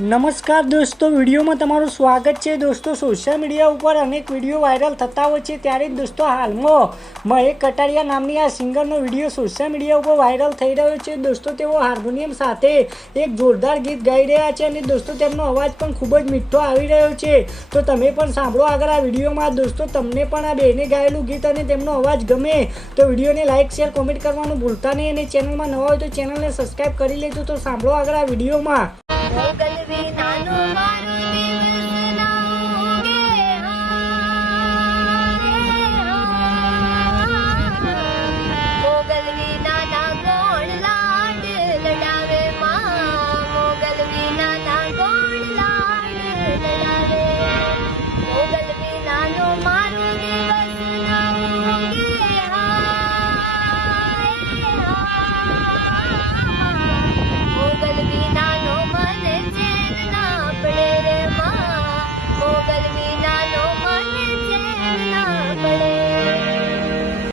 નમસ્કાર દોસ્તો, વિડીયોમાં તમારું સ્વાગત છે। દોસ્તો, સોશિયલ મીડિયા ઉપર અનેક વિડીયો વાયરલ થતા હોય છે, ત્યારે દોસ્તો હાલમાં મહેક કટારિયા નામની આ સિંગરનો વિડીયો સોશિયલ મીડિયા ઉપર વાયરલ થઈ રહ્યો છે। દોસ્તો, તેઓ હાર્મોનિયમ સાથે એક જોરદાર ગીત ગાઈ રહ્યા છે અને દોસ્તો તેમનો અવાજ પણ ખૂબ જ મીઠો આવી રહ્યો છે। તો તમે પણ સાંભળો આગળ આ વિડીયોમાં। દોસ્તો, તમને પણ આ બેને ગાયેલું ગીત અને તેમનો અવાજ ગમે તો વિડીયોને લાઇક શેર કોમેન્ટ કરવાનું ભૂલતા નહીં અને ચેનલમાં નવા હોય તો ચેનલને સબસ્ક્રાઈબ કરી લેજો। તો સાંભળો આગળ આ વિડીયોમાં। મોગલ વિના